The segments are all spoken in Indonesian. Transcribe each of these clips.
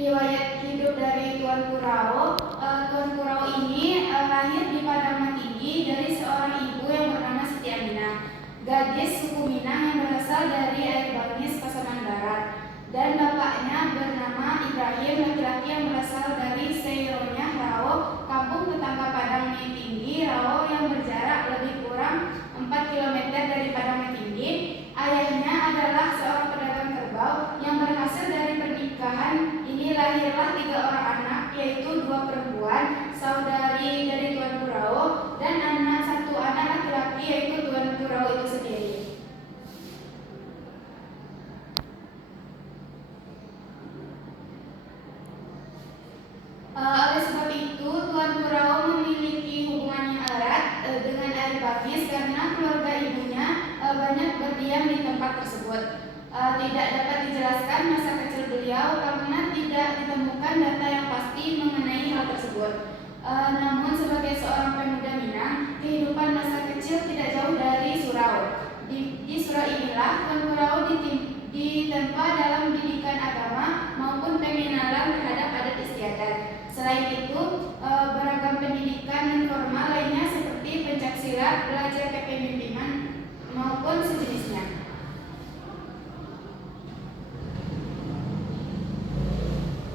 Riwayat hidup dari Tuan Kurau. Tuan Kurau ini lahir di Pademangan Tinggi dari seorang ibu yang bernama Siti Aminah, gadis suku Minang yang berasal dari Air Bangis, Pasaman Barat. Dan bapaknya bernama Ibrahim, laki-laki yang berasal dari Seironya Rao, kampung tetangga Pademangan Tinggi, Rao yang berjarak lebih kurang 4 km dari Pademangan Tinggi. Ayahnya adalah seorang pedagang kerbau yang berhasil dari pernikahan ini lahirlah 3 orang anak, yaitu 2 perempuan, saudari dari Tuan Kurau, dan 1 anak laki-laki, yaitu Tuan Kurau itu sendiri. Oleh sebab itu, Tuan Kurau memiliki hubungan yang erat dengan Air Bangis karena keluarga ibunya banyak berdiam di tempat tersebut. Tidak dapat dijelaskan masa kecil beliau karena tidak ditemukan data yang pasti mengenai hal tersebut. Namun sebagai seorang pemuda Minang, kehidupan masa kecil tidak jauh dari surau. Di surau inilah Tuan Kurau ditempa dalam didikan agama maupun pengenalan terhadap adat istiadat. Selain itu, beragam pendidikan non formal lainnya seperti pencaksilat, belajar kepemimpinan maupun sejenisnya.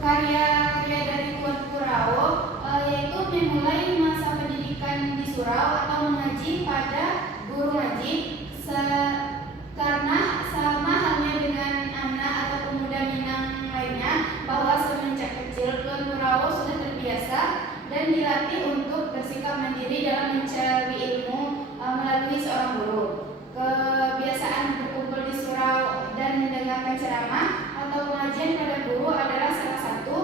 Karya-karya dari Tuan Kurau yaitu memulai masa pendidikan di surau atau mengaji pada guru ngaji, karena sama halnya dengan anak atau pemuda Minang lainnya bahwa semenjak kecil Tuan Kurau sudah terbiasa dan dilatih untuk bersikap mandiri dalam mencari ilmu melalui seorang guru. Kebiasaan berkumpul di surau dan mendengarkan ceramah atau pengajian pada guru adalah salah satu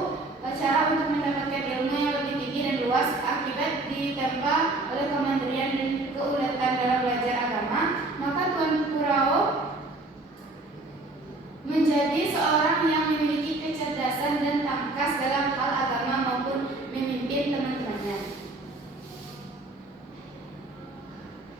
cara untuk mendapatkan ilmu yang lebih tinggi dan luas akibat ditempa oleh kemandirian dan keuletan dalam belajar agama. Maka Tuan Kurau menjadi seorang yang memiliki kecerdasan dan tangkas dalam hal agama maupun memimpin teman-temannya.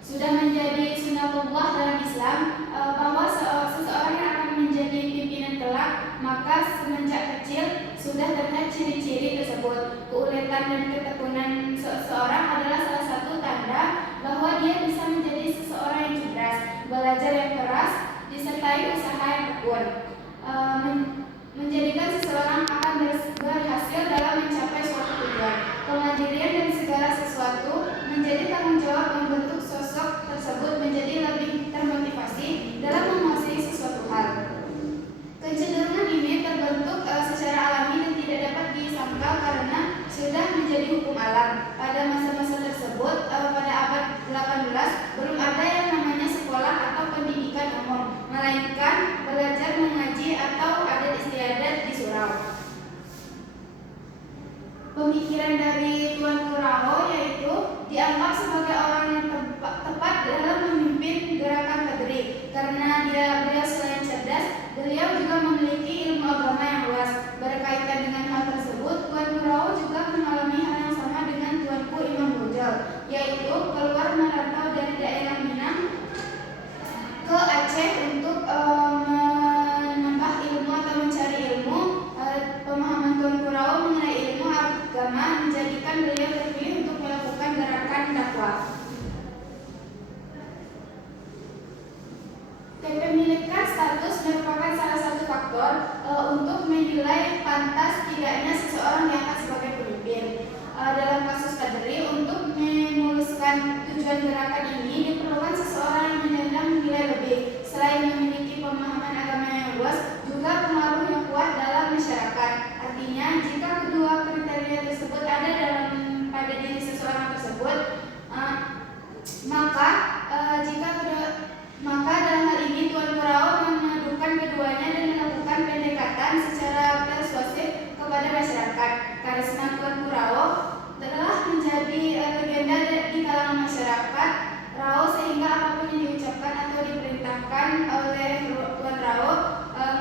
Sudah menjadi sunnatullah dalam Islam bahwa seseorang yang akan menjadi pimpinan kelak, maka semenjak kecil sudah terlihat ciri-ciri tersebut. Keuletan dan ketekunan seseorang adalah salah satu tanda bahwa dia bisa menjadi seseorang yang cerdas, belajar yang keras, disertai usaha yang tekun, menjadikan seseorang akan berhasil dalam mencapai suatu tujuan. Kemandirian dan segala sesuatu menjadi tanggung jawab membentuk sosok tersebut menjadi lebih termotivasi dalam menguasai sesuatu hal. Kecenderungan ini terbentuk secara alami dan tidak dapat disangkal karena sudah menjadi hukum alam. Pada masa-masa tersebut, pada abad 18, belum ada yang namanya sekolah atau pendidikan umum, melainkan belajar mengaji atau adat istiadat di surau. Pemikiran dari Tuan Kurau yaitu dianggap sebagai orang yang tepat dalam memimpin gerakan Tadri karena beliau selain cerdas, beliau juga memiliki ilmu agama yang luas. Berkaitan dengan hal tersebut, Tuan Kurau juga mengalami hal yang sama dengan Tuanku Imam Bonjol, yaitu keluar merantau dari daerah Minang ke Aceh untuk menambah ilmu atau mencari ilmu. Pemahaman Tuan Kurau mengenai ilmu agama menjadikan beliau terpilih untuk melakukan gerakan dakwah. Kepemilikan status merupakan salah satu faktor untuk menilai pantas tidaknya seseorang diangkat sebagai pemimpin. Dalam kasus Tadri, untuk memuluskan tujuan gerakan ini diperlukan seseorang yang menyandang nilai lebih. Selain memiliki pemahaman agama yang luas, juga pengaruh yang kuat dalam masyarakat. Artinya, jika kedua kriteria tersebut ada pada diri seseorang tersebut, maka dalam hal ini Tuan Kurau memadukan keduanya dan melakukan pendekatan secara persuasif kepada masyarakat. Karisma Tuan Kurau telah menjadi legenda di kalangan masyarakat Rao sehingga apapun yang diucapkan atau diperintahkan oleh Tuan Rao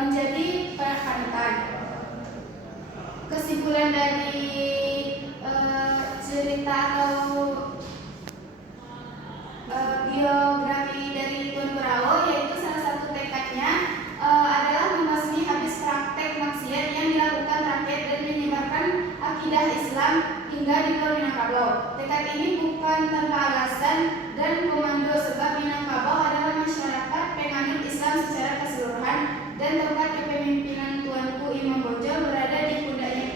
menjadi panutan. Kesimpulan dari cerita atau biografi dari Tuan Kurau yaitu salah satu tekadnya adalah membasmi habis praktek maksiat yang dilakukan rakyat dan Minangkabau. Tekad ini bukan tanpa alasan dan komando, sebab Minangkabau adalah masyarakat penganut Islam secara keseluruhan dan tempat kepemimpinan Tuanku Imam Bonjol berada di pundaknya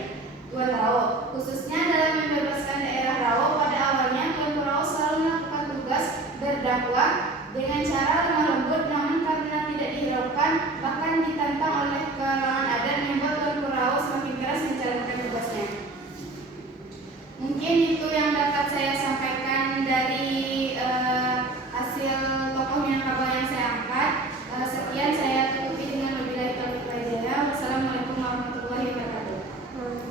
Tuan Rao. Khususnya dalam membebaskan daerah Rao, pada awalnya Tuanku Rao selalu melakukan tugas berdakwah dengan cara lemah lembut, namun karena tidak dihiraukan bahkan ditantang oleh kalangan adat, membuat Tuanku Rao semakin keras menjalankan tugasnya. Mungkin itu yang dapat saya sampaikan dari